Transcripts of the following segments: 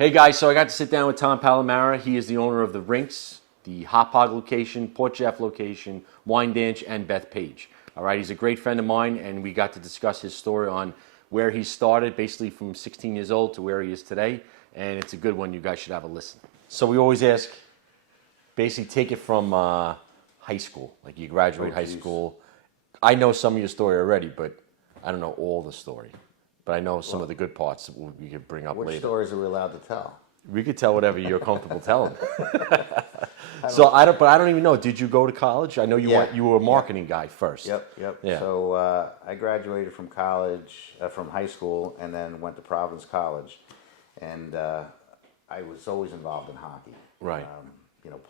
Hey guys, so I got to sit down with Tom Palamara. He is the owner of the Rinx, the Hot Pog location, Port Jeff location, Wine Danch, and Bethpage. All right, he's a great friend of mine, and we got to discuss his story on where he started, basically from 16 years old to where he is today, and it's a good one. You guys should have a listen. So we always ask, basically take it from high school, like you graduate high school. I know some of your story already, but I don't know all the story. But I know some of the good parts that we could bring up later. Which stories are we allowed to tell? We could tell whatever you're comfortable telling. But I don't even know. Did you go to college? I know you went. You were a marketing guy first. Yep. Yeah. So I graduated from college, from high school, and then went to Providence College, and I was always involved in hockey. Right.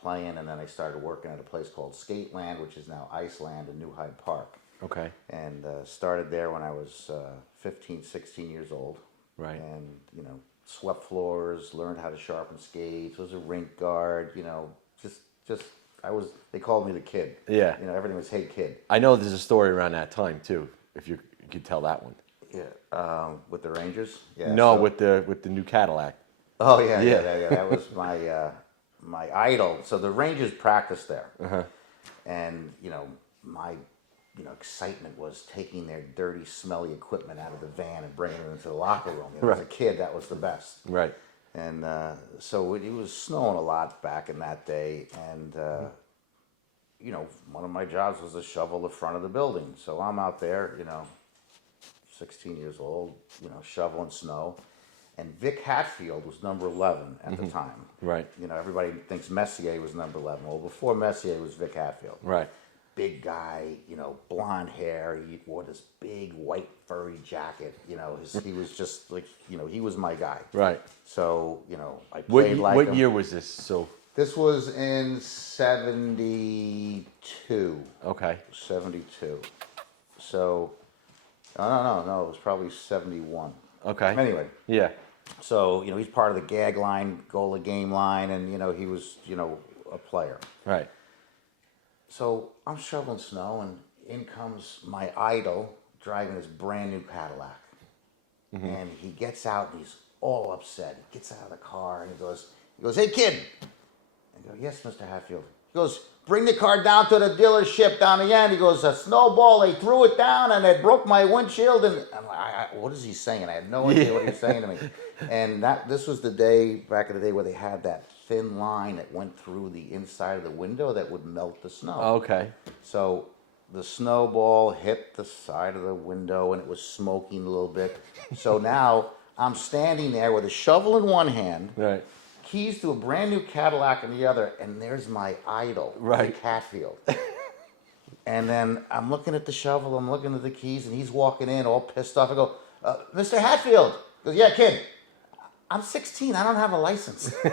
Playing, and then I started working at a place called Skateland, which is now Iceland in New Hyde Park. Okay. And started there when I was 15, 16 years old. Right. And, swept floors, learned how to sharpen skates, was a rink guard, they called me the kid. Yeah. Everything was, hey, kid. I know there's a story around that time, too, if you could tell that one. Yeah. With the Rangers? Yeah. No, with the new Cadillac. Oh, yeah. That was my idol. So the Rangers practiced there. Uh-huh. And, my excitement was taking their dirty, smelly equipment out of the van and bringing it into the locker room. As a kid, that was the best. Right. And so it was snowing a lot back in that day. And, one of my jobs was to shovel the front of the building. So I'm out there, 16 years old, shoveling snow. And Vic Hatfield was number 11 at the time. Right. Everybody thinks Messier was number 11. Well, before Messier was Vic Hatfield. Right. Big guy, blonde hair. He wore this big white furry jacket. He was just like, he was my guy. Right. So, I played like him. What year was this? So this was in 72. Okay. 72. So, no, it was probably 71. Okay. Anyway. Yeah. So, he's part of the gag line, goal of game line, and, he was, a player. Right. So I'm shoveling snow, and in comes my idol driving his brand new Cadillac. Mm-hmm. And he gets out, and he's all upset. He gets out of the car, and he goes, hey, kid. I go, yes, Mr. Hatfield. He goes, bring the car down to the dealership down the end. He goes, a snowball, they threw it down, and it broke my windshield. And I'm like, what is he saying? I had no idea what he was saying to me. And this was the day, back in the day, where they had that thin line that went through the inside of the window that would melt the snow. Okay. So the snowball hit the side of the window, and it was smoking a little bit. So now I'm standing there with a shovel in one hand, right, keys to a brand new Cadillac in the other, and there's my idol, right, Vic Hatfield. And then I'm looking at the shovel, I'm looking at the keys, and he's walking in all pissed off. I go, Mr. Hatfield. He goes, yeah, kid. I'm 16. I don't have a license. Give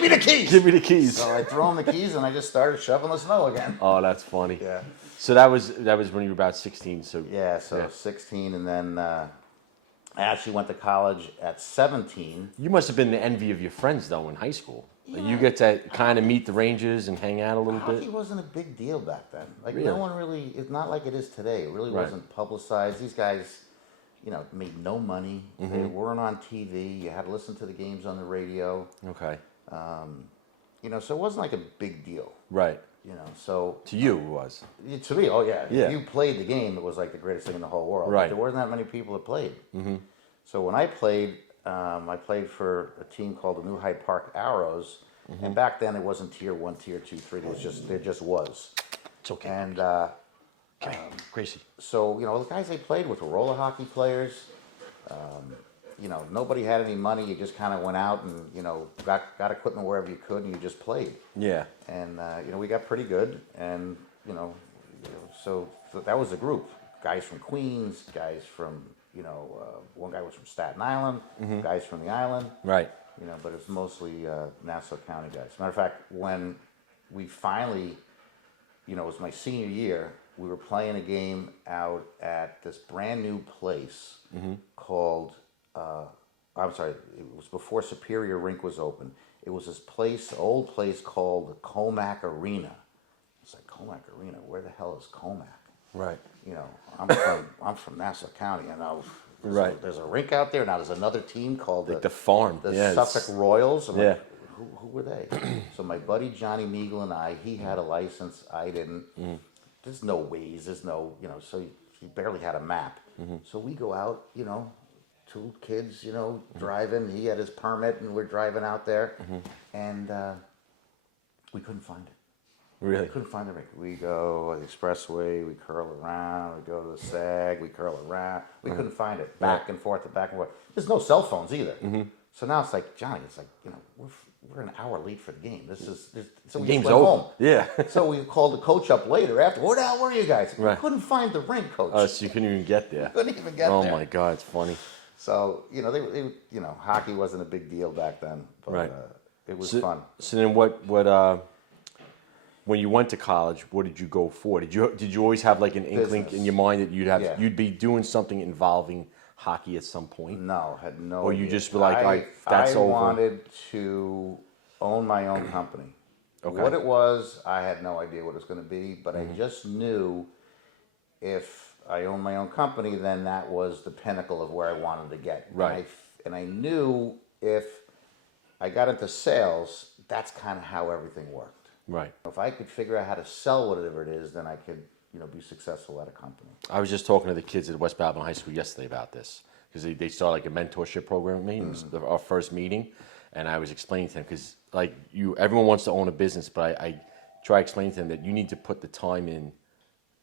me the keys. Give me the keys. So I throw him the keys, and I just started shoveling the snow again. Oh, that's funny. Yeah. So that was when you were about 16. So 16, and then I actually went to college at 17. You must have been the envy of your friends though in high school. Yeah. You get to kind of meet the Rangers and hang out a little bit. Hockey wasn't a big deal back then. Like really? No one really. It's not like it is today. It really wasn't publicized. These guys, made no money. Mm-hmm. They weren't on TV. You had to listen to the games on the radio. Okay. So it wasn't like a big deal. Right. So to you it was. To me, oh yeah. Yeah. If you played the game, it was like the greatest thing in the whole world. Right. But there wasn't that many people that played. Mm-hmm. So when I played for a team called the New Hyde Park Arrows, mm-hmm. and back then it wasn't tier 1, tier 2, 3. There just was. It's okay. And Gracie. So the guys they played with were roller hockey players. Nobody had any money. You just kind of went out and got equipment wherever you could, and you just played. Yeah. And we got pretty good, and so that was the group. Guys from Queens, guys from one guy was from Staten Island, mm-hmm. guys from the island. Right. But it's mostly Nassau County guys. As a matter of fact, when we finally, it was my senior year, we were playing a game out at this brand new place mm-hmm. called, it was before Superior Rink was open. It was this old place called the Comac Arena. It's like, Comac Arena, where the hell is Comac? Right. I'm from Nassau County, and Right. There's a rink out there. Now there's another team called Like the farm. the Yeah, Suffolk Royals. I'm Yeah. like, who were they? So my buddy Johnny Meagle and I, he had a license. I didn't. There's no Waze. There's no, so he barely had a map. So we go out, two kids, driving. He had his permit, and we're driving out there, and we couldn't find it. Really? Couldn't find the rink. We go the expressway, we curl around, we go to the SAG, we curl around. We couldn't find it. Back and forth, back and forth. There's no cell phones either. So now it's like, Johnny, it's like, we're an hour late for the game. So we Game's just went over. home. Yeah. So we called the coach up later after. Where the hell were you guys? Right. We couldn't find the rink, coach. Oh, so you couldn't even get there. Couldn't even get Oh there. my God, it's funny. So, hockey wasn't a big deal back then. But, Right. It was So, fun. So then, what? When you went to college, what did you go for? Did you always have like an inkling Business. in your mind that Yeah. you'd be doing something involving hockey at some point? No, had no. Or you idea. just were like, that's I over. wanted to own my own company. Okay. What it was, I had no idea what it was going to be, but Mm-hmm. I just knew if I owned my own company, then that was the pinnacle of where I wanted to get. Right. And I knew if I got into sales, that's kind of how everything worked. Right. If I could figure out how to sell whatever it is, then I could, be successful at a company. I was just talking to the kids at West Babylon High School yesterday about this because they started like a mentorship program with me. It was our first meeting, and I was explaining to them because everyone wants to own a business, but I try explaining to them that you need to put the time in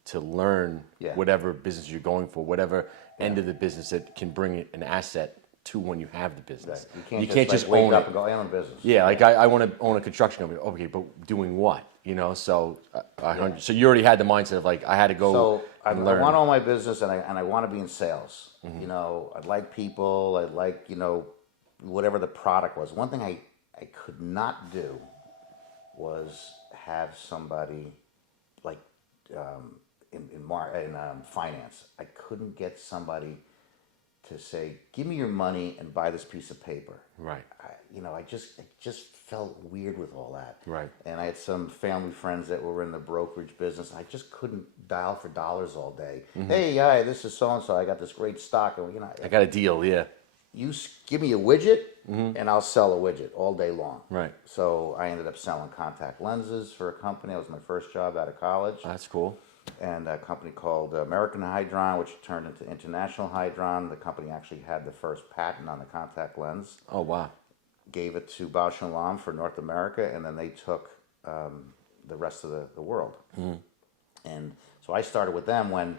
to learn whatever business you're going for, whatever end of the business that can bring an asset to when you have the business. You can't just wake own up it. and go, I own a business. Yeah, like I want to own a construction company. Okay, but doing what? So so you already had the mindset of like I had to go So I and want learn. to own my business, and I want to be in sales. I'd like people. I'd like whatever the product was. One thing I could not do was have somebody like in finance. I couldn't get somebody to say, "Give me your money and buy this piece of paper." Right. I just felt weird with all that. Right. And I had some family friends that were in the brokerage business. I just couldn't dial for dollars all day. Hey, hi, this is so and so. I got this great stock, and I got a deal. Yeah. you give me a widget, and I'll sell a widget all day long. Right. So I ended up selling contact lenses for a company. That was my first job out of college. That's cool. And a company called American Hydron, which turned into International Hydron. The company actually had the first patent on the contact lens. Oh wow. Gave it to Bausch & Lomb for North America, and then they took the rest of the world. And so I started with them when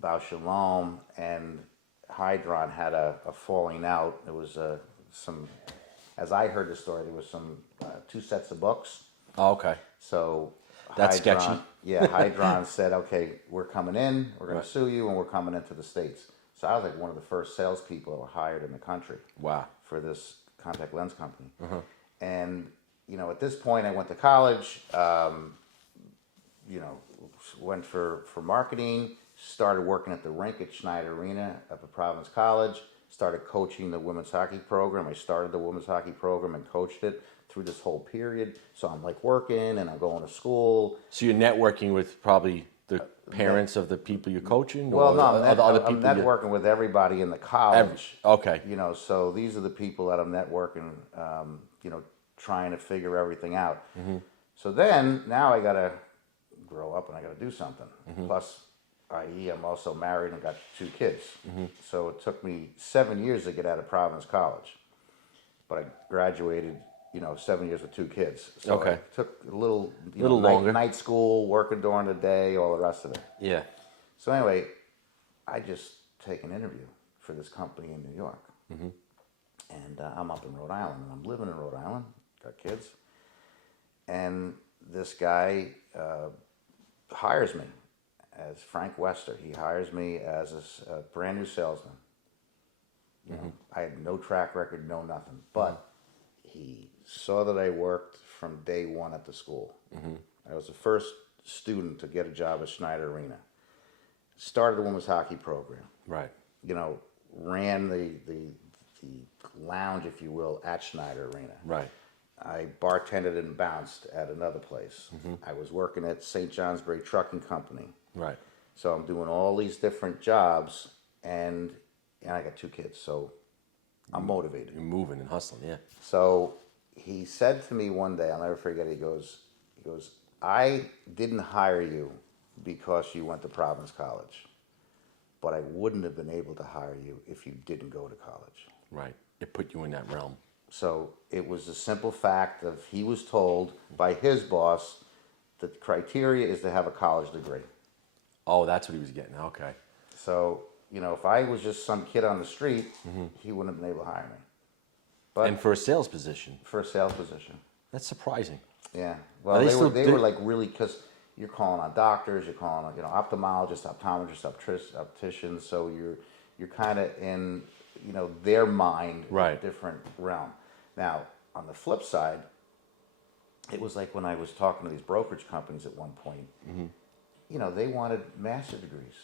Bausch & Lomb and Hydron had a falling out. There was as I heard the story, there was some 2 sets of books. Oh, okay. So That's Hydron, sketchy. Yeah, Hydron said, okay, we're coming in, we're going to sue you, and we're coming into the States. So I was like one of the first salespeople that were hired in the country. Wow. For this contact lens company. And, at this point I went to college, went for marketing, started working at the rink at Schneider Arena up at Providence College, started coaching the women's hockey program. I started the women's hockey program and coached it through this whole period. So I'm like working and I'm going to school. So you're networking with probably the parents of the people you're coaching? Well, or no, other I'm people networking with everybody in the college. Okay. So these are the people that I'm networking, trying to figure everything out. So then, now I got to grow up and I got to do something. Plus, i.e., I'm also married and got 2 kids. So it took me 7 years to get out of Providence College. But I graduated, 7 years with 2 kids. So Okay. it took a little, longer. Night school, working during the day, all the rest of it. Yeah. So anyway, I just take an interview for this company in New York. And I'm up in Rhode Island, and I'm living in Rhode Island, got kids. And this guy hires me as Frank Wester. He hires me as a brand new salesman. I had no track record, no nothing. But he saw that I worked from day one at the school. I was the first student to get a job at Schneider Arena. Started the women's hockey program. Right. Ran the lounge, if you will, at Schneider Arena. Right. I bartended and bounced at another place. I was working at St. Johnsbury Trucking Company. Right. So I'm doing all these different jobs, and and I got 2 kids, so I'm motivated. You're moving and hustling, yeah. So he said to me one day, I'll never forget. He goes, I didn't hire you because you went to Providence College, but I wouldn't have been able to hire you if you didn't go to college. Right. It put you in that realm. So it was the simple fact of he was told by his boss that the criteria is to have a college degree. Oh, that's what he was getting. Okay. So, if I was just some kid on the street, he wouldn't have been able to hire me. But And for a sales position. for a sales position. That's surprising. Yeah. Are Well, they they still- were like really, because you're calling on doctors, you're calling on, ophthalmologists, optometrists, opticians, so you're kind of in, their mind, Right. different realm. Now, on the flip side, it was like when I was talking to these brokerage companies at one point, they wanted master degrees.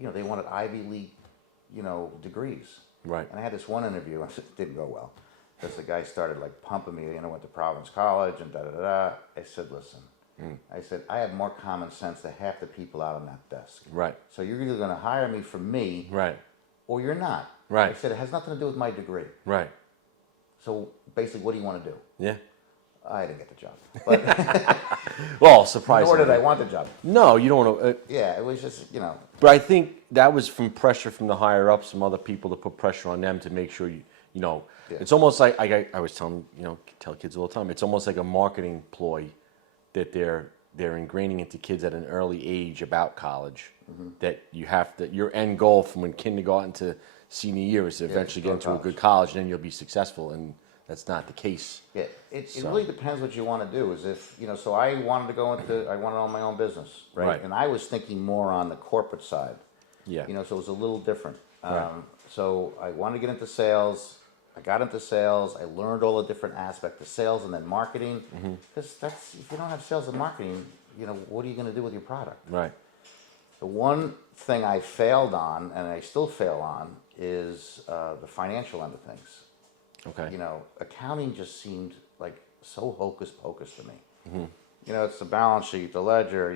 They wanted Ivy League, degrees. Right. And I had this one interview, and it didn't go well, because the guy started like pumping me, went to Providence College and da-da-da-da. I said, listen, I said, I have more common sense than half the people out on that desk. Right. So you're either going to hire me for me, Right. or you're not. Right. I said, it has nothing to do with my degree. Right. So basically, what do you want to do? Yeah. I didn't get the job. But Well, surprisingly. nor did I want the job. No, you don't want to. Yeah, it was just, But I think that was from pressure from the higher ups, some other people to put pressure on them to make sure Yeah. It's almost like I was telling tell kids all the time. It's almost like a marketing ploy that they're ingraining into kids at an early age about college. That you have to your end goal from when kindergarten to senior year is to eventually get into a good college, and then you'll be successful. And that's not the case. yeah, it really depends what you want to do. Is if, so I wanted to I wanted to own my own business, right? Right. And I was thinking more on the corporate side. Yeah. So it was a little different. Right. So I wanted to get into sales. I got into sales. I learned all the different aspects of sales and then marketing. Because if you don't have sales and marketing, what are you going to do with your product? Right. The one thing I failed on, and I still fail on, is the financial end of things. Okay. Accounting just seemed like so hocus pocus to me. It's the balance sheet, the ledger,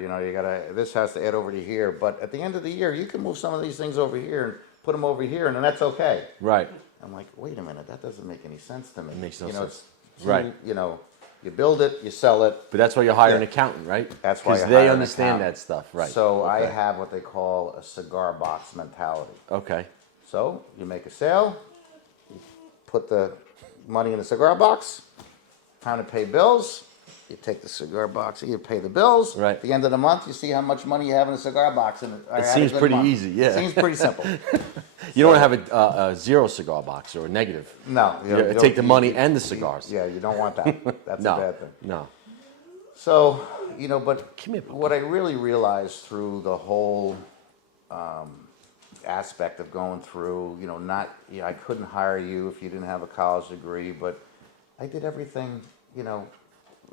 this has to add over to here. But at the end of the year, you can move some of these things over here and put them over here, and then that's okay. Right. I'm like, wait a minute, that doesn't make any sense to me. It makes no sense. It's, Right. You build it, you sell it. But that's why you hire an Yeah. accountant, right? That's why you they hire an understand accountant. that stuff, right? So I Okay. have what they call a cigar box mentality. Okay. So you make a sale, you put the money in the cigar box, time to pay bills. You take the cigar box, you pay the bills. Right. At the end of the month, you see how much money you have in the cigar box. And I It had a seems good pretty month. easy, yeah. Seems pretty simple. You don't have a zero cigar box or a negative. No. You don't- take the money and the cigars. Yeah, you don't want that. That's No. a bad thing. No. So, but Come here, Papa. what I really realized through the whole aspect of going through, I couldn't hire you if you didn't have a college degree, but I did everything,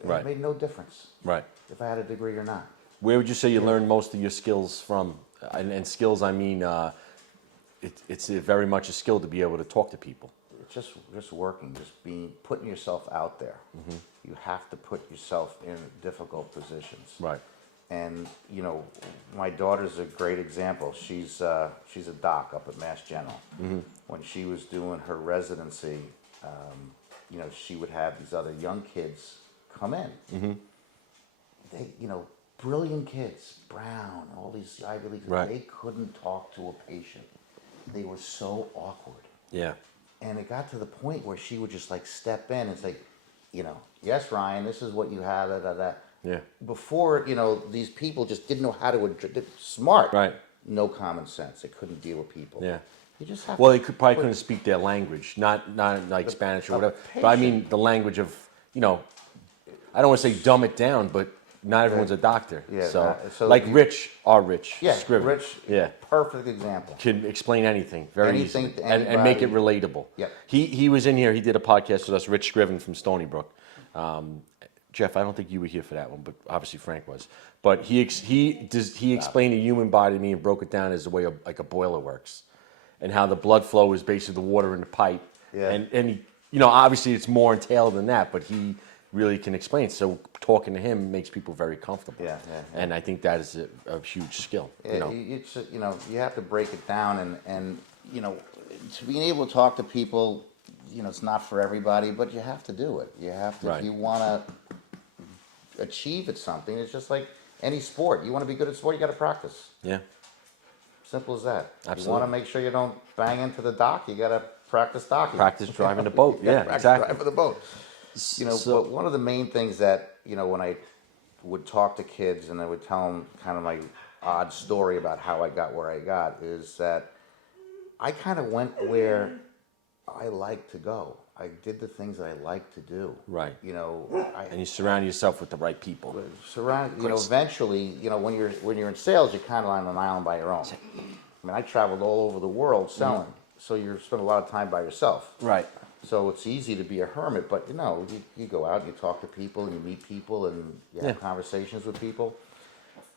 Right. it made no difference Right. if I had a degree or not. Where would you say you learned most of your skills from? And skills, I mean, it's very much a skill to be able to talk to people. It's just working, putting yourself out there. You have to put yourself in difficult positions. Right. And my daughter's a great example. She's a doc up at Mass General. When she was doing her residency, she would have these other young kids come in. They, brilliant kids, Brown, all these Ivy Leagues. Right. They couldn't talk to a patient. They were so awkward. Yeah. And it got to the point where she would just like step in and say, yes, Ryan, this is what you have. Yeah. Before, these people just didn't know how to smart. Right. No common sense. They couldn't deal with people. Yeah. You just have Well, to they probably put- couldn't speak their language, not like Spanish or a whatever. But I mean patient- the language of, I don't want to say dumb it down, but not everyone's a doctor. Yeah, So, so like you- Rich Yeah, Scriven. Rich, Yeah. perfect example. Can explain anything very Anything easily to and make it anybody. relatable. Yep. He was in here. He did a podcast with us, Rich Scriven from Stony Brook. Jeff, I don't think you were here for that one, but obviously Frank was. But he explained the human body to me and broke it down as a way of like a boiler works, and how the blood flow is basically the water in the pipe. Yeah. And he, obviously it's more entailed than that, but he really can explain. So talking to him makes people very comfortable. Yeah. And I think that is a huge skill. Yeah, you have to break it down, and you know, to being able to talk to people, you know, it's not for everybody, but you have to do it. You have to, Right. if you want to achieve at something, it's just like any sport. You want to be good at sport, you got to practice. Yeah. Simple as that. Absolutely. You want to make sure you don't bang into the dock, you got to practice docking. Practice driving the boat. You gotta Yeah, practice exactly. driving the boat. You know, So- but one of the main things that, you know, when I would talk to kids and I would tell them kind of my odd story about how I got where I got is that I kind of went where I like to go. I did the things that I like to do. Right. You know, And you surround yourself with the right people. you know, eventually, you know, when you're in sales, you're kind of on an island by your own. I mean, I traveled all over the world selling, so you spend a lot of time by yourself. Right. So it's easy to be a hermit, but you know, you go out and you talk to people and you meet people and you have conversations with people.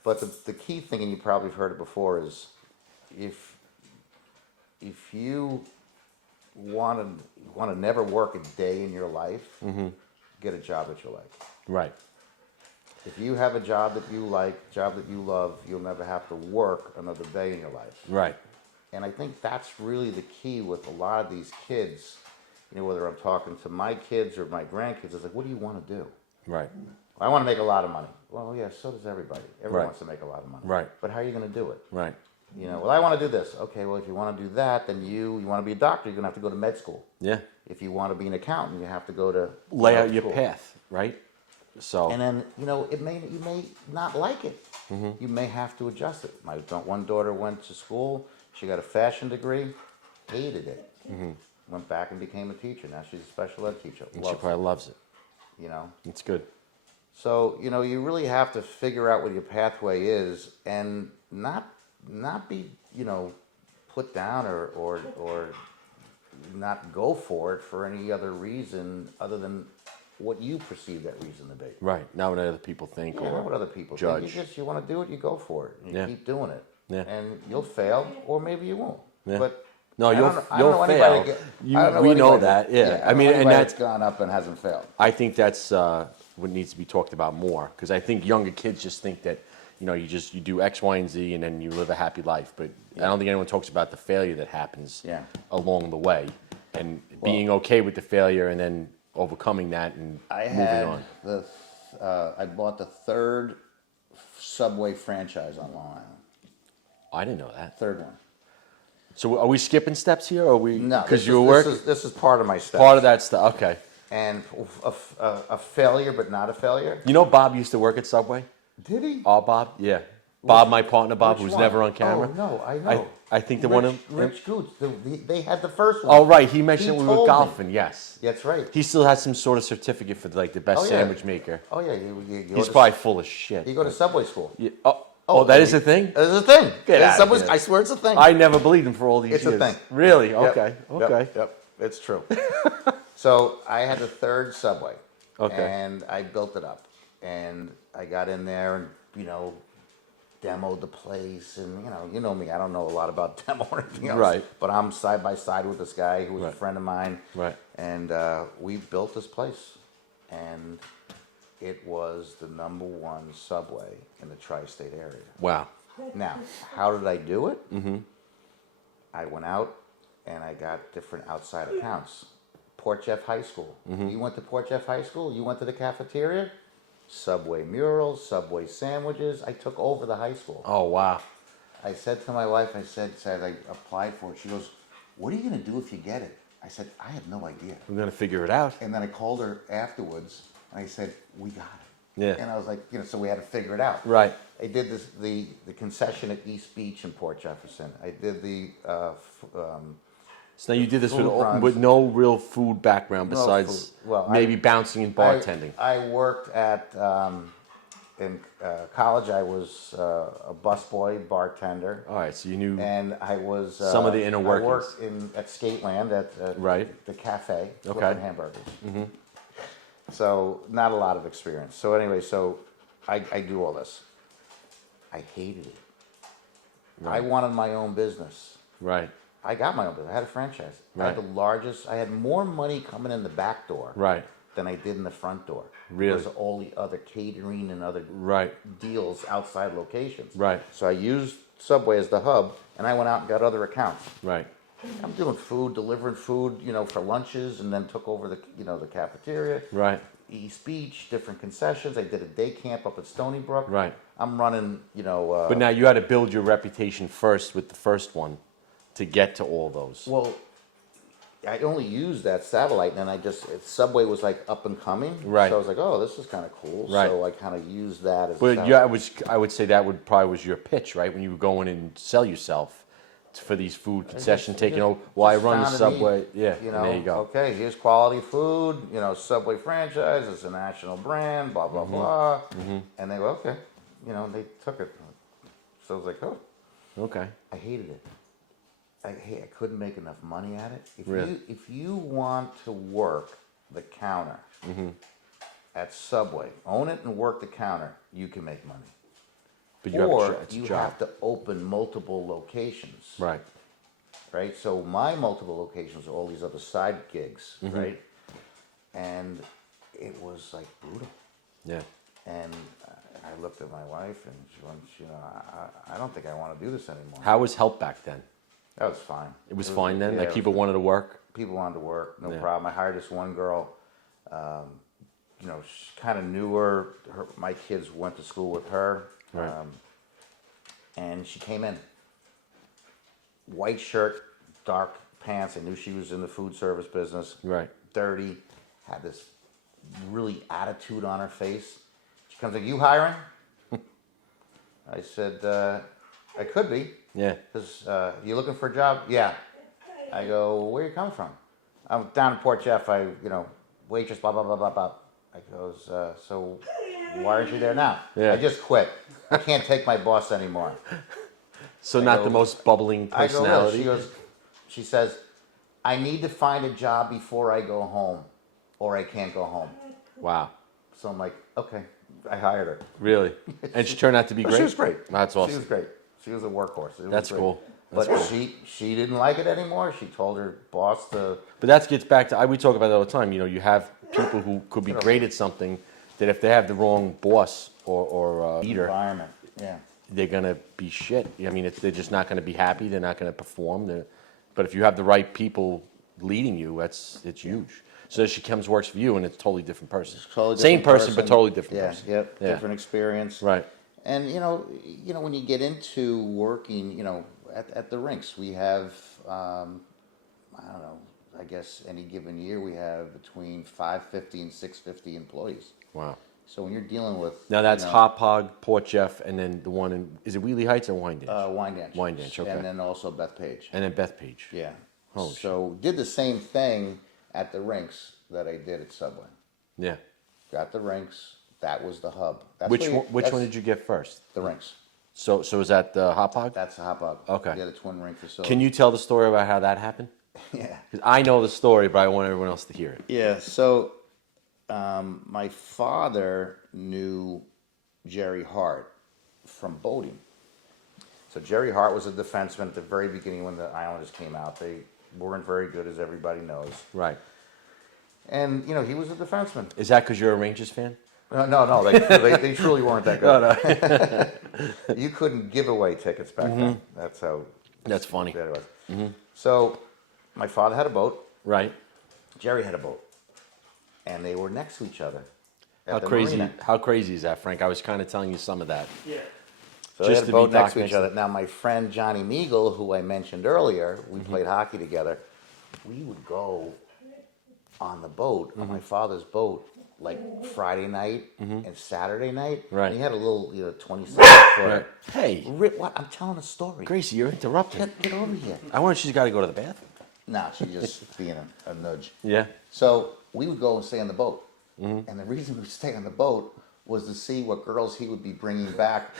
But the key thing, and you probably have heard it before, is if you want to never work a day in your life, get a job that you like. Right. If you have a job that you like, job that you love, you'll never have to work another day in your life. Right. And I think that's really the key with a lot of these kids. You know, whether I'm talking to my kids or my grandkids, it's like, what do you want to do? Right. I want to make a lot of money. Well, yeah, so does everybody. Everyone Right. wants to make a lot of money. Right. But how are you going to do it? Right. You know, well, I want to do this. Okay, well, if you want to do that, then you want to be a doctor, you're going to have to go to med school. Yeah. If you want to be an accountant, you have to go to Lay out your school. path. Right. So. And then, you know, you may not like it. You may have to adjust it. My one daughter went to school. She got a fashion degree, hated it. Went back and became a teacher. Now she's a special ed teacher. And she Loves it, probably loves it. you know. It's good. So, you know, you really have to figure out what your pathway is and not be, you know, put down or not go for it for any other reason other than what you perceive that reason to be. Right. Not what other people think Yeah, not or what other people judge. think. You want to do it, you go for it. And you Yeah. keep doing it. Yeah. And you'll fail or maybe you won't. Yeah. But No, I you'll don't know- I don't know fail. anybody get- I don't We know anybody that. Yeah. I I mean, don't know and anybody that's. that's gone up and hasn't failed. I think that's what needs to be talked about more because I think younger kids just think that you know you do X, Y, and Z and then you live a happy life. But I don't think anyone talks about the failure that happens Yeah. along the way and being okay with the failure and then overcoming that and moving on. I bought the third Subway franchise on Long Island. I didn't know that. Third one. So are we skipping steps here? Or are we No, because you were working this is part of my stuff. part of that stuff? Okay. And a failure, but not a failure. You know, Bob used to work at Subway. Did he? Oh, Bob, yeah. Bob, my partner, Bob, Which who's one? never on camera. Oh no, I know. I think the one. Rich Goots. They had the first one. Oh, right. He mentioned we were told me. golfing. Yes. That's right. He still has some sort of certificate for like the best Oh, yeah. sandwich maker. Oh yeah, He's probably full of shit. You go to Subway school. Yeah. Oh, that is a thing? It's a thing. Get It's outta Subway's- here. I swear it's a thing. I never believed him for all these It's a years. thing. Really? Yep, Okay. yep, Okay. Yep. It's true. So I had the third Subway. Okay. And I built it up, and I got in there and demoed the place, and you know me, I don't know a lot about demo or anything else. Right. But I'm side by side with this guy who was Right. a friend of mine. Right. And we built this place, and it was the #1 Subway in the tri-state area. Wow. Now, how did I do it? Mm-hmm. I went out and I got different outside accounts. Port Jeff High School. You went to Port Jeff High School? You went to the cafeteria? Subway murals, Subway sandwiches. I took over the high school. Oh, wow. I said to my wife, I said I applied for it. She goes, what are you going to do if you get it? I said, I have no idea. We're going to figure it out. And then I called her afterwards, and I said, we got it. Yeah. And I was like, so we had to figure it out. Right. I did the concession at East Beach in Port Jefferson. I did the So now you did this Food runs. with no real food background No besides food. Well, maybe bouncing and bartending. I worked at in college. I was a busboy, bartender, All right, so you knew. and I was Some of the inner I workings. worked at Skateland at Right. the cafe, Okay. flipping hamburgers. Mm-hmm. So not a lot of experience. So anyway, I do all this. I hated it. I Right. wanted my own business. Right. I got my own business. I had a franchise. I Right. had the largest. I had more money coming in the back door Right. than I did in the front door. Really? Because of all the other catering and other Right. deals outside locations. Right. So I used Subway as the hub, and I went out and got other accounts. Right. I'm doing food, delivering food, for lunches, and then took over the cafeteria. Right. East Beach, different concessions. I did a day camp up at Stony Brook. Right. I'm running, But now you had to build your reputation first with the first one to get to all those. well, I only used that satellite, and then Subway was like up and coming. Right. So I was like, oh, this is kind of cool. Right. So I kind of used that as. But yeah, I would say that would probably was your pitch, right? When you were going in and sell yourself for these food concession taking over. Well, I run the found a Subway. need, Yeah, and there you go. Okay, here's quality food. Subway franchise. It's a national brand. Blah blah blah. And they go, okay. They took it. So I was like, oh. Okay. I hated it. I couldn't make enough money at it. If you want to work the counter at Subway, own it and work the counter, you can make money. But you have to open multiple locations. Right. Right. So my multiple locations are all these other side gigs. Right. And it was like brutal. Yeah. And I looked at my wife and she went, I don't think I want to do this anymore. How was help back then? That was fine. It was fine then? Yeah, Like people wanted to work? People wanted to work, no Yeah. problem. I hired this one girl, she kind of knew her. My kids went to school with her. Right. And she came in. White shirt, dark pants. I knew she was in the food service business. Right. Dirty, had this really attitude on her face. She comes like, you hiring? I said, I could be. Yeah. Because you looking for a job? Yeah. I go, where you coming from? I'm down in Port Jeff. Waitress, blah, blah, blah, blah, blah. I goes, so why aren't you there now? Yeah. I just quit. I can't take my boss anymore. So not the most bubbling personality? I go, she says, I need to find a job before I go home or I can't go home. Wow. So I'm like, okay. I hired her. Really? And she turned out to be great? She was great. That's awesome. She was great. She was a workhorse. That's cool. But she didn't like it anymore. She told her boss to. But that gets back to, we talk about it all the time. You have people who could be great at something that if they have the wrong boss or leader, Environment. Yeah. they're going to be shit. I mean, they're just not going to be happy. They're not going to perform. But if you have the right people leading you, it's huge. So she comes, works for you, and it's a totally different person. Totally different Same person, but totally different person. Yep. Yeah. Different experience. Right. And when you get into working, at the Rinx, we have I don't know. I guess any given year we have between 550 and 650 employees. Wow. So when you're dealing with Now that's Hop Hog, Port Jeff, and then the one in, is it Wheelie Heights or Wyandanch? Wyandanch. Wyandanch, okay. And then also Bethpage. And then Bethpage. Yeah. Holy so did the same thing at the Rinx that I did at Subway. Yeah. Got the Rinx. That was the hub. That's Which one did you get first? The Rinx. So is that the Hop Hog? That's the Hop Hog. Okay. Yeah, the Twin Ring facility. Can you tell the story about how that happened? Yeah. Because I know the story, but I want everyone else to hear it. Yeah. So my father knew Jerry Hart from boating. So Jerry Hart was a defenseman at the very beginning when the Islanders came out. They weren't very good, as everybody knows. Right. And, he was a defenseman. Is that because you're a Rangers fan? No, they truly weren't that good. No. You couldn't give away tickets back then. That's how. That's funny. Bad it was. So, my father had a boat. Right. Jerry had a boat, and they were next to each other. At How the crazy? marina. How crazy is that, Frank? I was kind of telling you some of that. Yeah. So Just they had to a boat be next to each documented. other. Now, my friend Johnny Meagle, who I mentioned earlier, we played hockey together. We would go on the boat, on my father's boat, like Friday night and Saturday night. Right. And he had a little, 27-foot. Right. Hey, What? I'm telling a story. Gracie, you're interrupting. Get over here. I wonder if she's got to go to the bathroom. No, she's just being a nudge. Yeah. So we would go and stay on the boat. And the reason we would stay on the boat was to see what girls he would be bringing back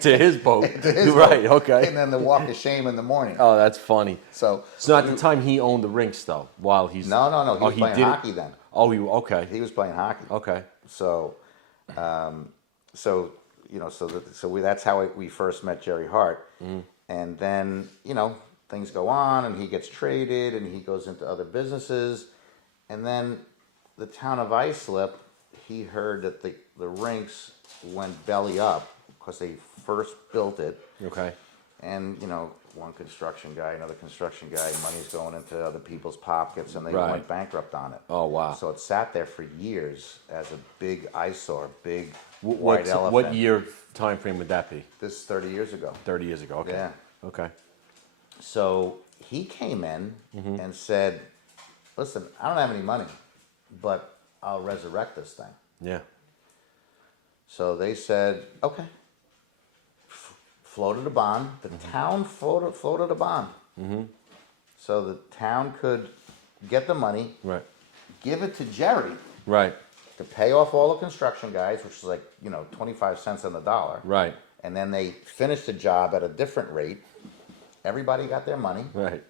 To his boat. to his Right. boat. Okay. And then the walk of shame in the morning. Oh, that's funny. So So at the time he owned the Rinx though, while he's no. He was he playing did it? hockey then. Oh, okay. He was playing hockey. Okay. So, that's how we first met Jerry Hart. And then, things go on and he gets traded and he goes into other businesses. And then the town of Islip, he heard that the Rinx went belly up because they first built it. Okay. And, one construction guy, another construction guy, money's going into other people's pockets, and they Right. went bankrupt on it. Oh, wow. So it sat there for years as a big eyesore, big What, white elephant. what year time frame would that be? This is 30 years ago. 30 years ago. Okay. Yeah. Okay. So he came in and said, listen, I don't have any money, but I'll resurrect this thing. Yeah. So they said, okay. Floated a bond. The town floated a bond. So the town could get the money, Right. give it to Jerry Right. to pay off all the construction guys, which is like, 25 cents on the dollar. Right. And then they finished the job at a different rate. Everybody got their money, Right.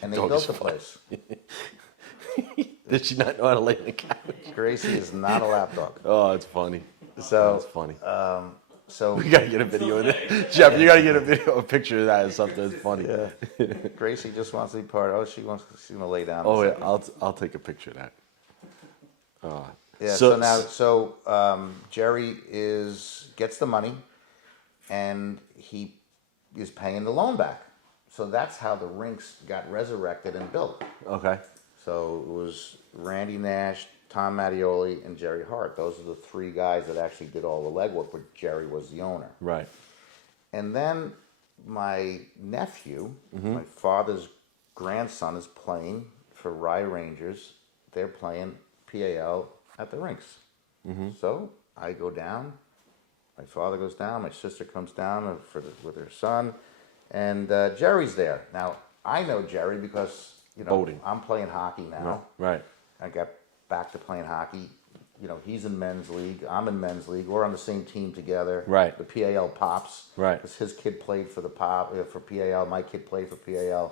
and they Dog built is the place. Did she not know how to lay in the couch? Gracie is not a lapdog. Oh, it's funny. So, That's funny. so We gotta get a video of that. Jeff, you gotta get a picture of that or something. It's funny. yeah, Gracie just wants to be part. Oh, she's gonna lay down. Oh, yeah, I'll take a picture of that. Yeah. Jerry gets the money, and he is paying the loan back. So that's how the Rinx got resurrected and built. Okay. So it was Randy Nash, Tom Mattioli, and Jerry Hart. Those are the three guys that actually did all the legwork, but Jerry was the owner. Right. And then my nephew, my father's grandson, is playing for Rye Rangers. They're playing PAL at the Rinx. So I go down. My father goes down. My sister comes down with her son, and Jerry's there. Now I know Jerry because Boating. I'm playing hockey now. Right. I got back to playing hockey. He's in men's league. I'm in men's league. We're on the same team together. Right. The PAL Pops. Right. Because his kid played for the for PAL. My kid played for PAL.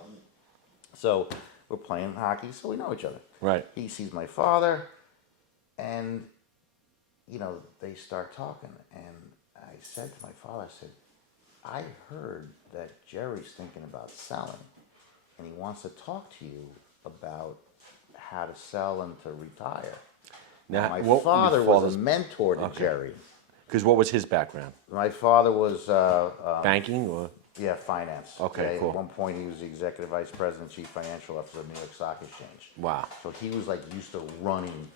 So we're playing hockey, so we know each other. Right. He sees my father, and they start talking. And I said to my father, I said, I heard that Jerry's thinking about selling, and he wants to talk to you about how to sell and to retire. Now, My what- father your was father's- a mentor to Okay. Jerry. Because what was his background? My father was Banking or? finance. Okay, cool. At one point, he was the executive vice president, chief financial officer of the New York Stock Exchange. Wow. So he was used to running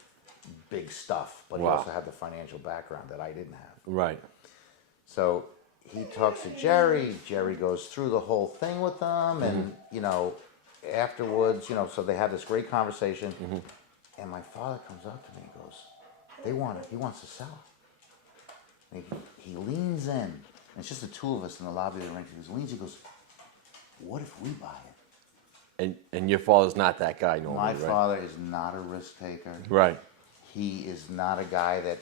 big stuff, but he Wow. also had the financial background that I didn't have. Right. So he talks to Jerry. Jerry goes through the whole thing with them, and afterwards, so they have this great conversation. And my father comes up to me and goes, "They want it. He wants to sell." And he leans in. And it's just the two of us in the lobby of the Rinx. He leans. He goes, "What if we buy it?" And your father's not that guy normally, My right? father is not a risk taker. Right. He is not a guy that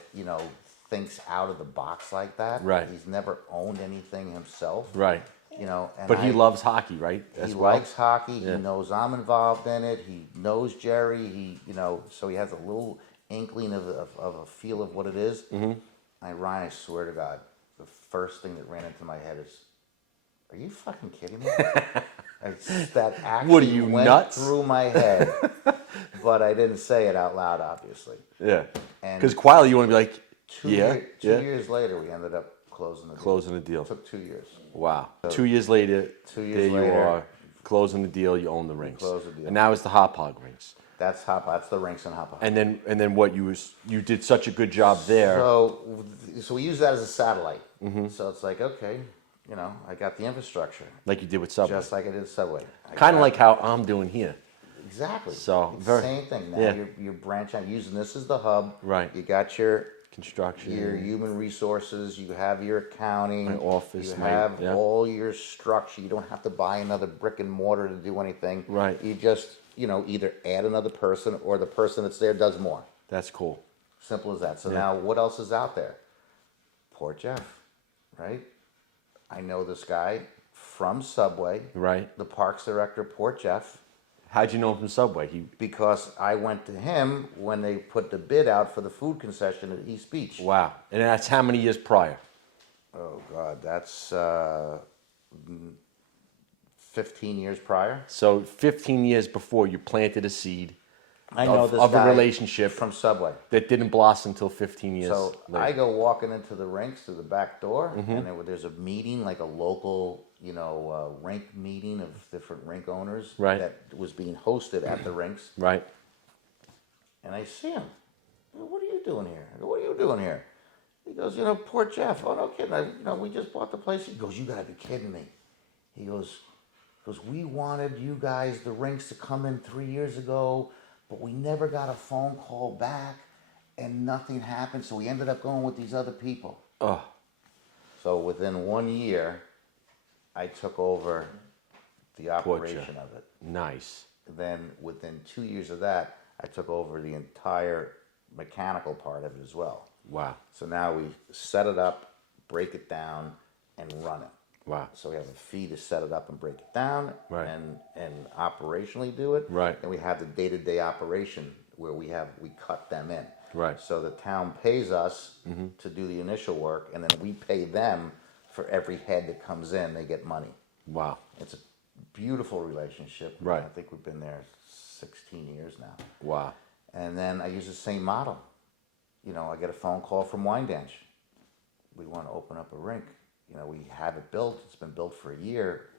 thinks out of the box like that. Right. He's never owned anything himself. Right. And But he loves hockey, right? He As well? likes hockey. Yeah. He knows I'm involved in it. He knows Jerry. So he has a little inkling of a feel of what it is. Ryan, I swear to God, the first thing that ran into my head is, "Are you fucking kidding me?" That actually What are you, went nuts? through my head, but I didn't say it out loud, obviously. Yeah. And Because quietly you want to be like, Two yeah, years later, we ended up closing the deal. closing the deal. It took 2 years. Wow. 2 years later, 2 years there you later, are, closing the deal, you own the Rinx. closed the deal. And now it's the Hot Pog Rinx. That's the Rinx and Hopper. And then what, you did such a good job there. So we use that as a satellite. So it's like, okay, I got the infrastructure, Like you did with Subway. just like I did Subway. Kind of like how I'm doing here. Exactly. So, It's very- the same thing. Now yeah. you're branching out, using this as the hub. Right. You got your Construction. human resources. You have your accounting. My office, You my- have yeah. all your structure. You don't have to buy another brick and mortar to do anything. Right. You just either add another person or the person that's there does more. That's cool. Simple as that. So Yeah. now what else is out there? Port Jeff, right? I know this guy from Subway, Right. the parks director, Port Jeff, How'd you know him from Subway? because I went to him when they put the bid out for the food concession at East Beach. Wow. And that's how many years prior? Oh, God, that's 15 years prior. So 15 years before you planted a seed I know this of a guy relationship from Subway. that didn't blossom until 15 years So later. I go walking into the rinks through the back door, and there's a meeting, like a local, rink meeting of different rink owners Right. that was being hosted at the rinks. Right. And I see him. What are you doing here? I go, what are you doing here? He goes, poor Jeff. Oh, no kidding. We just bought the place. He goes, you got to be kidding me. He goes, we wanted you guys, the rinks, to come in 3 years ago, but we never got a phone call back, and nothing happened. So we ended up going with these other people. Oh, So within 1 year, I took over the operation Jeff. of it. nice. Then within 2 years of that, I took over the entire mechanical part of it as well. Wow. So now we set it up, break it down, and run it. Wow. So we have a fee to set it up and break it down, Right. and operationally do it. Right. And we have the day-to-day operation where we cut them in. Right. So the town pays us to do the initial work, and then we pay them for every head that comes in. They get money. Wow. It's a beautiful relationship. Right. I think we've been there 16 years now. Wow. And then I use the same model. I get a phone call from Wyandanch. We want to open up a rink. We have it built. It's been built for a year.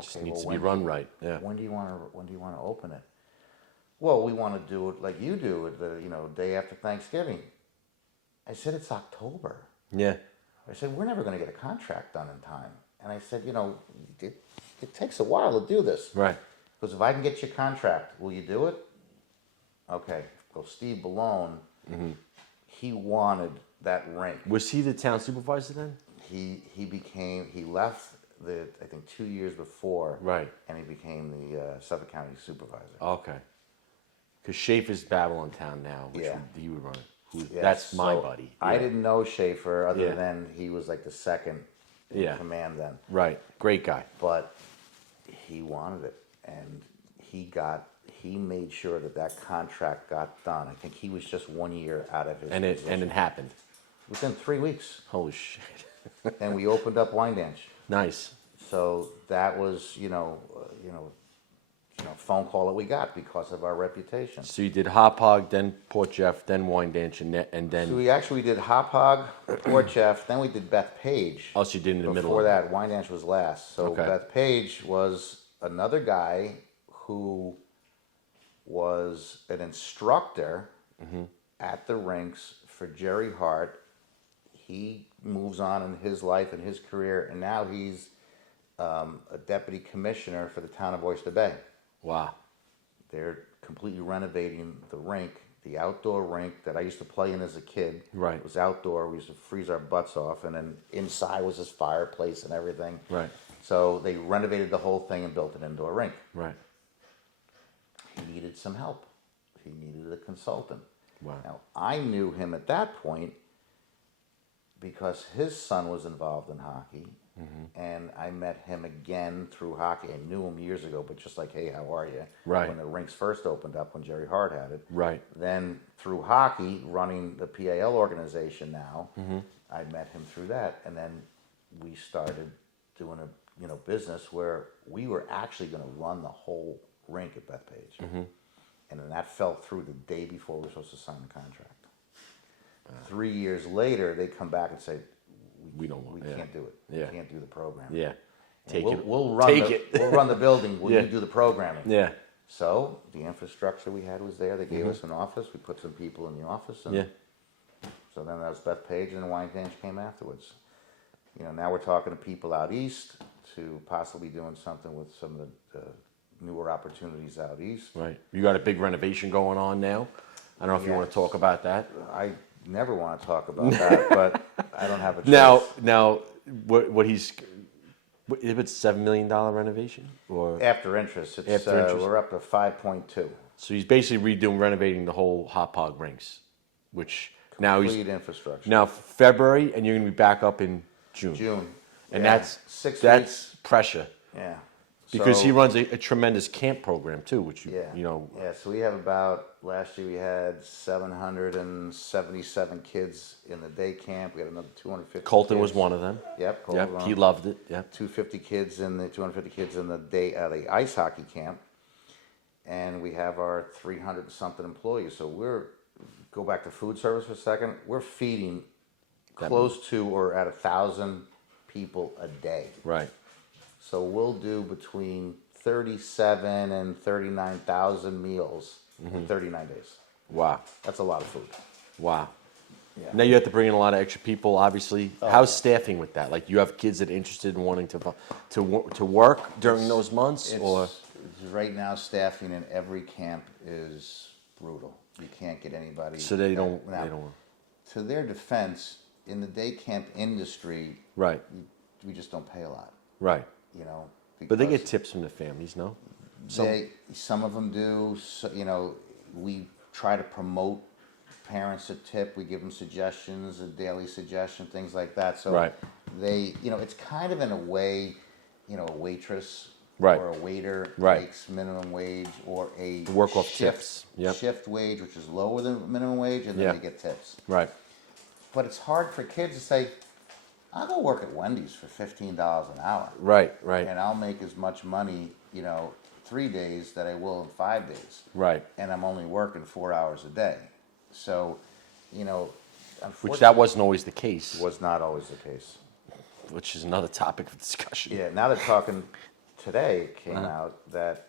Just needs to be run right. Yeah. When do you want to open it? Well, we want to do it like you do, day after Thanksgiving. I said, it's October. Yeah. I said, we're never going to get a contract done in time. And I said, it takes a while to do this. Right. Because if I can get you a contract, will you do it? Okay. Well, Steve Ballone, he wanted that rink. Was he the town supervisor then? He left I think 2 years before. Right. And he became the Suffolk County supervisor. Okay. Because Schaefer's Babylon Town now, which Yeah. he would run. Yeah, That's my so buddy. I Yeah. didn't know Schaefer other Yeah. than he was like the second in Yeah. command then. Right. Great guy. But he wanted it, and he made sure that contract got done. I think he was just 1 year out of his And position. it happened. Within 3 weeks, Holy shit. and we opened up Wyandanch. Nice. So that was phone call that we got because of our reputation. So you did Hop Hog, then Port Jeff, then Wyandanch, and then So we actually did Hop Hog, Port Jeff, then we did Beth Page. also you did in the middle. Before of that, Wyandanch was last. So Okay. Beth Page was another guy who was an instructor at the rinks for Jerry Hart. He moves on in his life and his career, and now he's a deputy commissioner for the town of Oyster Bay. Wow. They're completely renovating the rink, the outdoor rink that I used to play in as a kid. Right. It was outdoor. We used to freeze our butts off, and then inside was this fireplace and everything. Right. So they renovated the whole thing and built an indoor rink. Right. He needed some help. He needed a consultant. Wow. Now, I knew him at that point because his son was involved in hockey, and I met him again through hockey. I knew him years ago, but just like, hey, how are you? Right. When the rinks first opened up, when Jerry Hart had it. Right. Then through hockey, running the PAL organization now, I met him through that, and then we started doing a business where we were actually going to run the whole rink at Bethpage, and then that fell through the day before we were supposed to sign the contract. 3 years later, they come back and say, We don't want. we Yeah. can't do it. Yeah. We can't do the program. Yeah. Take we'll, it. We'll run Take the, it. We'll run the building. Will Yeah. you do the programming? Yeah. So the infrastructure we had was there. They gave us an office. We put some people in the office, and Yeah. so then that was Beth Page, and Wyandanch came afterwards. Now we're talking to people out east to possibly doing something with some of the newer opportunities out east. Right. You got a big renovation going on now. I don't know if you want to Yes. talk about that. I never want to talk about that, but I don't have a choice. Now, what he's, if it's $7 million renovation, or After interest, it's After interest. we're up to 5.2. so he's basically renovating the whole Hop Hog rinks, which now he's Complete infrastructure. now February, and you're going to be back up in June. June, And Yeah. that's 6 that's weeks. pressure Yeah, because So- he runs a tremendous camp program too, which Yeah. you Yeah, so we have last year we had 777 kids in the day camp. We had another 250 Colton kids. was one of them. Yep, Colton Yep, was he one. loved it. Yep. 250 kids in the 250 kids in the day the ice hockey camp. and we have our 300 and something employees. So go back to food service for a second. We're feeding close to or at 1,000 people a day. Right. So we'll do between 37 and 39,000 meals in 39 days. Wow. That's a lot of food. Wow. Yeah. Now you have to bring in a lot of extra people, obviously. How's staffing with that? Like, you have kids that are interested in wanting to work during those months, or Right now, staffing in every camp is brutal. You can't get anybody. so they don't. Now, They don't. to their defense, in the day camp industry, Right. we just don't pay a lot. Right. You know. But they get because tips from the families, no? some of them do. So, you know, we try to promote parents a tip. We give them suggestions, a daily suggestion, things like that. So Right. it's kind of in a way, a waitress Right. or a waiter Right. makes minimum wage, or a Work off tips. Yep. shift wage, which is lower than minimum wage, and then Yeah. they get tips. Right. But it's hard for kids to say, I'll go work at Wendy's for $15 an hour. Right. Right. And I'll make as much money, 3 days that I will in 5 days. Right. And I'm only working 4 hours a day. So, unfortunately, Which that wasn't always the case, was not always the case. which is another topic of discussion. Yeah, now they're talking, today it came out that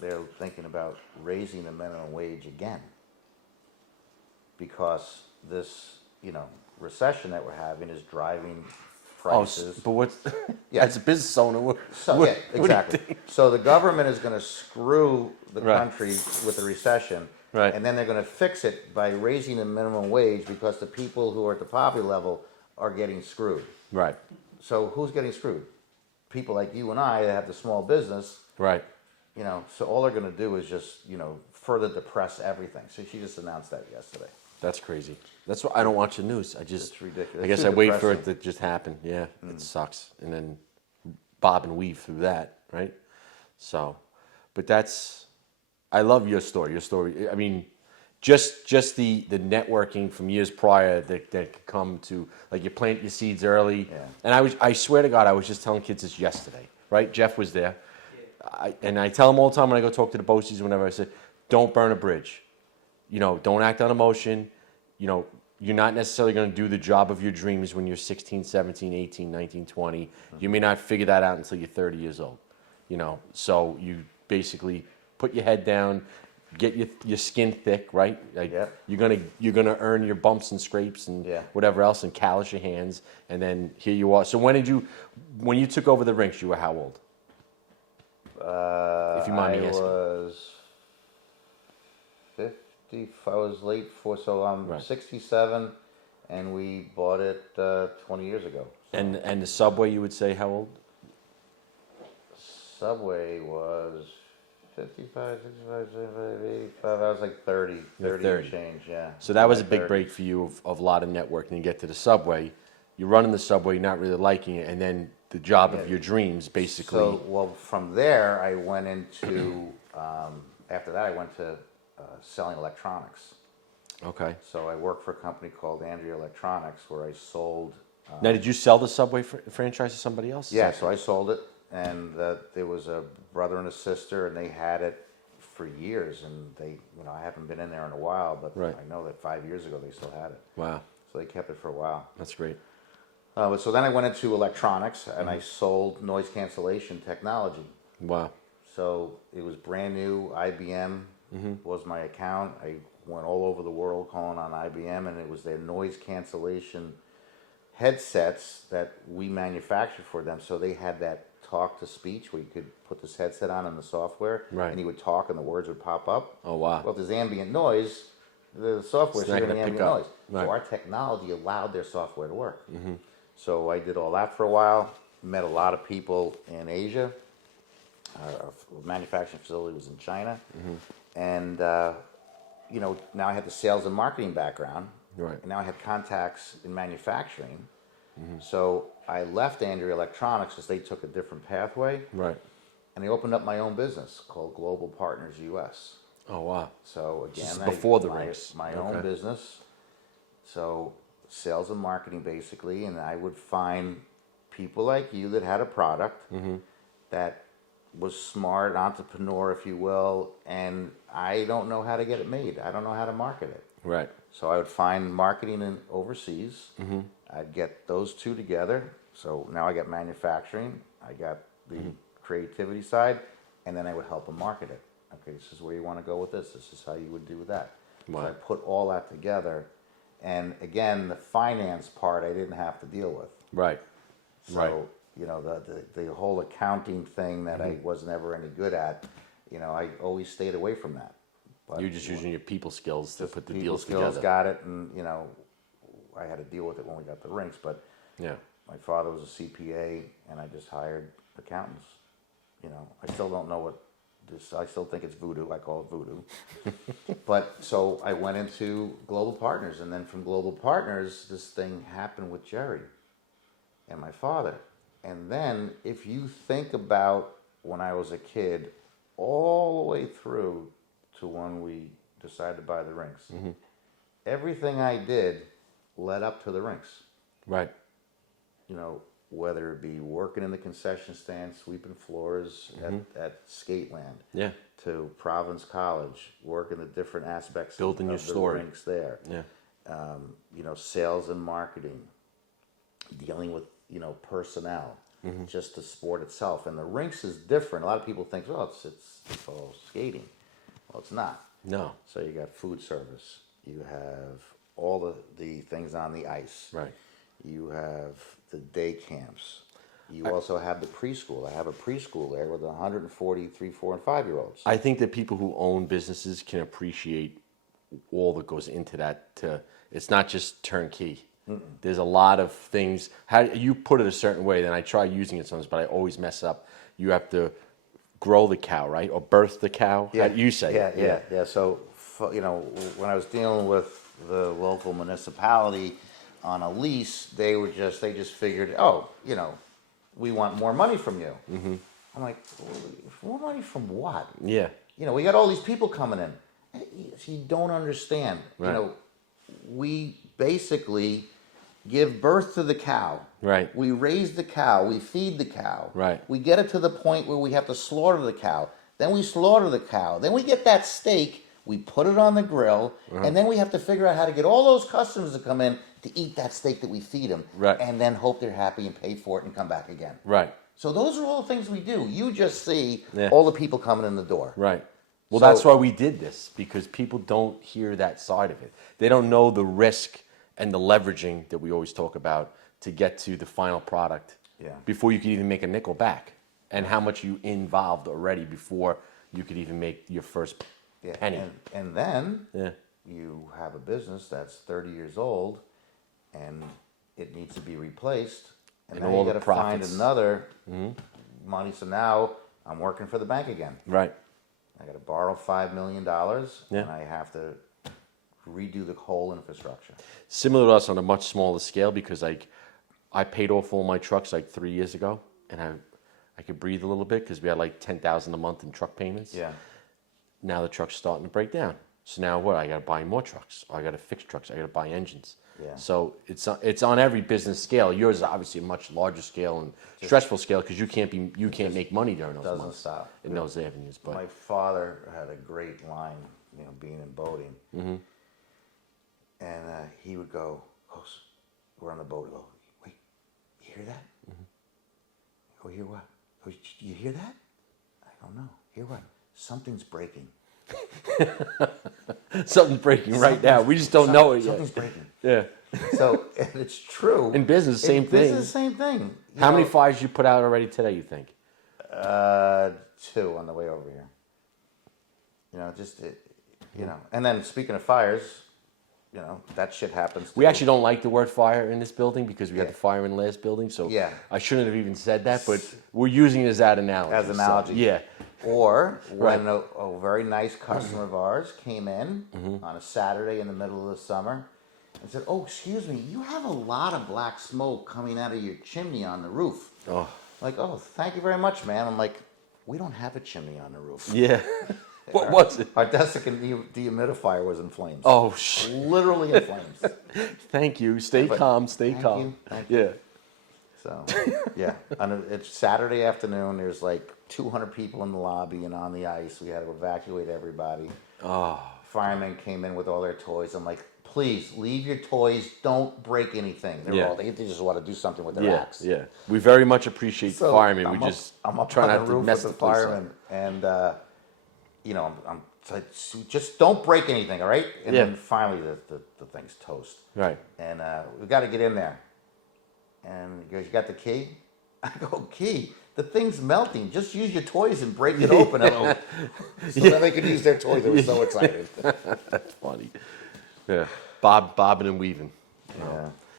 they're thinking about raising the minimum wage again. Because this, recession that we're having is driving prices. But what? Yeah. As a business owner, what do you Exactly. think? So the government is going to screw the Right. country with the recession, Right. and then they're going to fix it by raising the minimum wage because the people who are at the poverty level are getting screwed. Right. So who's getting screwed? People like you and I that have the small business, Right. So all they're going to do is just, further depress everything. So she just announced that yesterday. That's crazy. That's why I don't watch the news. It's ridiculous. I It's guess too I wait for it depressing. to just happen. Yeah, it sucks, and then bob and weave through that, right? So, but I love your story. Your story. I mean, just the networking from years prior that could come to, like, you plant your seeds early. Yeah. And I swear to God, I was just telling kids this yesterday, right? Jeff was there. And I tell them all the time when I go talk to the BOCES, whenever I say, don't burn a bridge. Don't act on emotion. You're not necessarily going to do the job of your dreams when you're 16, 17, 18, 19, 20. You may not figure that out until you're 30 years old. So you basically put your head down, get your skin thick, right? Like, Yep. you're gonna earn your bumps and scrapes and Yeah. whatever else, and callous your hands, and then here you are. So when you took over the Rinx, you were how old? If you mind me asking. I was late so I'm Right. 67, and we bought it 20 years ago. And the Subway, you would say how old? Subway was 55, 65, 75, 85. I was like 30 You're and 30. change, yeah. So that was a Like big 30. break for you of a lot of networking to get to the Subway. You're running the Subway, not really liking it, and then the job of your dreams, basically. So, well, from there, I went into, after that, I went to selling electronics. Okay. So I worked for a company called Andrea Electronics where I sold. Now, did you sell the Subway franchise to somebody else? Is Yeah, that so I sold it, and there was a brother and a sister, and they had it for years, and I haven't been in there in a while, but Right. I know that 5 years ago they still had it. Wow, So they kept it for a while. that's great. So then I went into electronics, and Mm-hmm. I sold noise cancellation technology. Wow. So it was brand new. IBM Mm-hmm. was my account. I went all over the world calling on IBM, and it was their noise cancellation headsets that we manufactured for them. So they had that talk to speech where you could put this headset on in the software, Right. and you would talk, and the words would pop up. Oh, wow. Well, if there's ambient noise, the software's It's not hearing gonna ambient pick up. noise. Right. So our technology allowed their software to work. So I did all that for a while. Met a lot of people in Asia. Our manufacturing facility was in China, and now I had the sales and marketing background. Right. And now I had contacts in manufacturing. So I left Andrea Electronics because they took a different pathway, Right. and I opened up my own business called Global Partners US. Oh, wow. So again, This is before the my, Rinx. my Okay. own business. So sales and marketing basically, and I would find people like you that had a product Mm-hmm. that was smart, entrepreneur, if you will, and I don't know how to get it made. I don't know how to market it. Right. So I would find marketing in overseas. I'd get those two together. So now I got manufacturing, I got the creativity side, and then I would help them market it. Okay, this is where you want to go with this. This is how you would do that. So I put all that together. And again, the finance part I didn't have to deal with. Right. So, Right. you know, the whole accounting thing that I was never any good at, you know, I always stayed away from that. But You're just using your people skills to put the people deals skills together. got it, and, you know, I had to deal with it when we got the Rinx, but Yeah. my father was a CPA, and I just hired accountants. You know, I still don't know what this, I still think it's voodoo. I call it voodoo. But so I went into Global Partners, and then from Global Partners, this thing happened with Jerry and my father. And then if you think about when I was a kid, all the way through to when we decided to buy the Rinx, everything I did led up to the Rinx. Right. You know, whether it be working in the concession stand, sweeping floors at Skateland, Yeah. to Providence College, working the different aspects Building your of the story. Rinx there. Yeah. You know, sales and marketing, dealing with, you know, personnel, just the sport itself. And the Rinx is different. A lot of people think, well, it's all skating. Well, it's not. No. So you got food service. You have all the things on the ice. Right. You have the day camps. You also have the preschool. I have a preschool there with 140 3, 4, and 5-year-olds. I think that people who own businesses can appreciate all that goes into that. It's not just turnkey. There's a lot of things. How you put it a certain way, then I try using it sometimes, but I always mess up. You have to grow the cow, right, or birth the cow. How do you say it? Yeah. So, you know, when I was dealing with the local municipality on a lease, they just figured, oh, you know, we want more money from you. I'm like, more money from what? Yeah. You know, we got all these people coming in. You don't understand. Right. You know, we basically give birth to the cow. Right. We raise the cow. We feed the cow. Right. We get it to the point where we have to slaughter the cow. Then we slaughter the cow. Then we get that steak. We put it on the grill. And then we have to figure out how to get all those customers to come in to eat that steak that we feed them. Right. And then hope they're happy and pay for it and come back again. Right. So those are all the things we do. You just see Yeah. all the people coming in the door. Right. Well, So- that's why we did this, because people don't hear that side of it. They don't know the risk and the leveraging that we always talk about to get to the final product before you could even make a nickel back, and how much you involved already before you could even make your first penny. And then Yeah. you have a business that's 30 years old and it needs to be replaced. And And now all you the got to find profits. another money. So now I'm working for the bank again. Right. I got to borrow $5 million Yeah. and I have to redo the whole infrastructure. Similar to us on a much smaller scale, because I paid off all my trucks like 3 years ago, and I could breathe a little bit because we had like $10,000 a month in truck payments. Yeah. Now the truck's starting to break down. So now what? I got to buy more trucks. Or I got to fix trucks. I got to buy engines. Yeah. So it's on every business scale. Yours is obviously a much larger scale and stressful scale, because you can't make money during those doesn't months stop. in those avenues. But My father had a great line, you know, being in boating. And he would go, oh, we're on the boat. He'd go, wait, you hear that? I go, hear what? He goes, you hear that? I go, no. Hear what? Something's breaking. something's breaking right now. We just don't know it yet. Something's breaking. Yeah. So, and it's true. In business, same thing. Business, same thing. How many fires you put out already today, you think? 2 on the way over here. You know, you know. And then speaking of fires, you know, that shit happens. We actually don't like the word fire in this building, because we had the fire in the last building. So Yeah. I shouldn't have even said that, but we're using it as that analogy. As analogy. So, yeah. Or when a very nice customer of ours came in on a Saturday in the middle of the summer and said, oh, excuse me, you have a lot of black smoke coming out of your chimney on the roof. Oh. Like, oh, thank you very much, man. I'm like, we don't have a chimney on the roof. Yeah. What was it? Our desiccant dehumidifier was in flames. Oh, Literally in flames. Thank you. Stay But calm. Stay thank calm. you, thank you. Yeah. So, yeah. And it's Saturday afternoon. There's like 200 people in the lobby and on the ice. We had to evacuate everybody. Oh, Firemen came in with all their toys. I'm like, please leave your toys. Don't break anything. They just want to do something with their axe. yeah. We very much appreciate the firemen. I'm up try on not the to roof mess with the place up. firemen, and I'm like, just don't break anything, all right? And then finally the thing's toast. Right. And we got to get in there. And he goes, "You got the key?" I go, "Key? The thing's melting. Just use your toys and break it open." So then they could use their toys. They were so excited. That's funny. Yeah. Bobbing and weaving. Yeah.